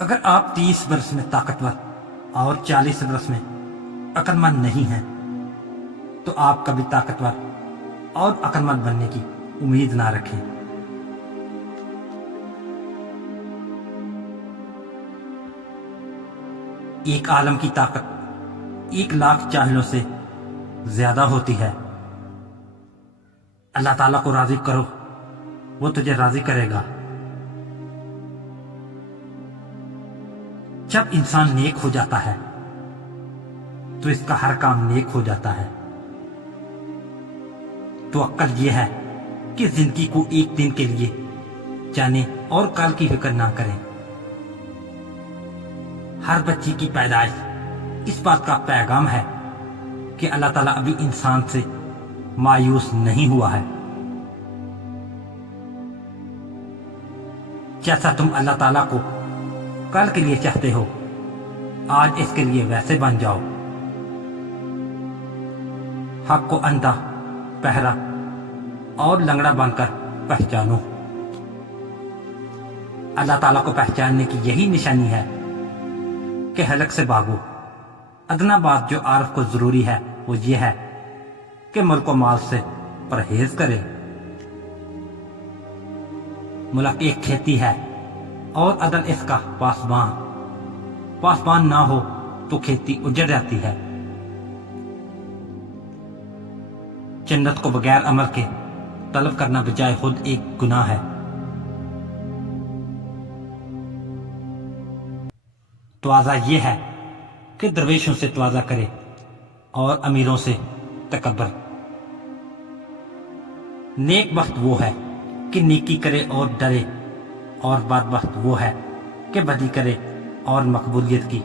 اگر آپ 30 برس میں طاقتور اور 40 برس میں عقل مند نہیں ہیں تو آپ کبھی طاقتور اور عقل مند بننے کی امید نہ رکھیں۔ ایک عالم کی طاقت 1,00,000 جاہلوں سے زیادہ ہوتی ہے۔ اللہ تعالیٰ کو راضی کرو، وہ تجھے راضی کرے گا۔ جب انسان نیک ہو جاتا ہے تو اس کا ہر کام نیک ہو جاتا ہے۔ تو عقل یہ ہے کہ زندگی کو ایک دن کے لیے جانے اور کل کی فکر نہ کریں۔ ہر بچی کی پیدائش اس بات کا پیغام ہے کہ اللہ تعالیٰ ابھی انسان سے مایوس نہیں ہوا ہے۔ جیسا تم اللہ تعالیٰ کو کل کے لیے چاہتے ہو، آج اس کے لیے ویسے بن جاؤ۔ حق کو اندھا، بہرا اور لنگڑا بن کر پہچانو۔ اللہ تعالیٰ کو پہچاننے کی یہی نشانی ہے کہ حلق سے بھاگو۔ ادنا بات جو عارف کو ضروری ہے وہ یہ ہے کہ ملک و مال سے پرہیز کرے۔ ملک ایک کھیتی ہے اور عدل اس کا پاسبان۔ پاسبان نہ ہو تو کھیتی اجڑ جاتی ہے۔ جنت کو بغیر عمل کے طلب کرنا بجائے خود ایک گناہ ہے۔ تواضع یہ ہے کہ درویشوں سے تواضع کرے اور امیروں سے تکبر۔ نیک بخت وہ ہے کہ نیکی کرے اور ڈرے، اور بدبخت وہ ہے کہ بدی کرے اور مقبولیت کی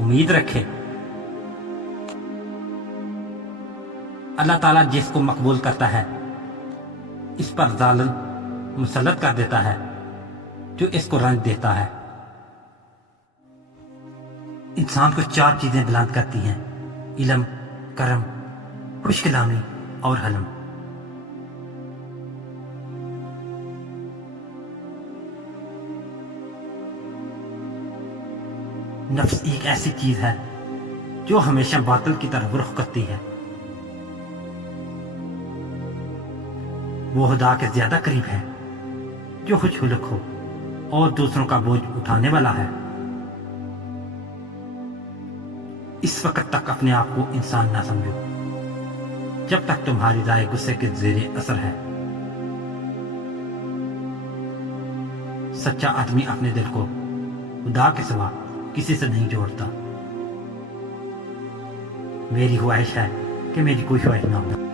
امید رکھے۔ اللہ تعالیٰ جس کو مقبول کرتا ہے اس پر ظالم مسلط کر دیتا ہے جو اس کو رنج دیتا ہے۔ انسان کو 4 چیزیں بلند کرتی ہیں: علم، کرم، خوش کلامی اور حلم۔ نفس ایک ایسی چیز ہے جو ہمیشہ باطل کی طرف رخ کرتی ہے۔ وہ خدا کے زیادہ قریب ہے جو خوش خلق ہو اور دوسروں کا بوجھ اٹھانے والا ہے۔ اس وقت تک اپنے آپ کو انسان نہ سمجھو جب تک تمہاری رائے غصے کے زیر اثر ہے۔ سچا آدمی اپنے دل کو خدا کے سوا کسی سے نہیں جوڑتا۔ میری خواہش ہے کہ میری کوئی خواہش نہ ہو۔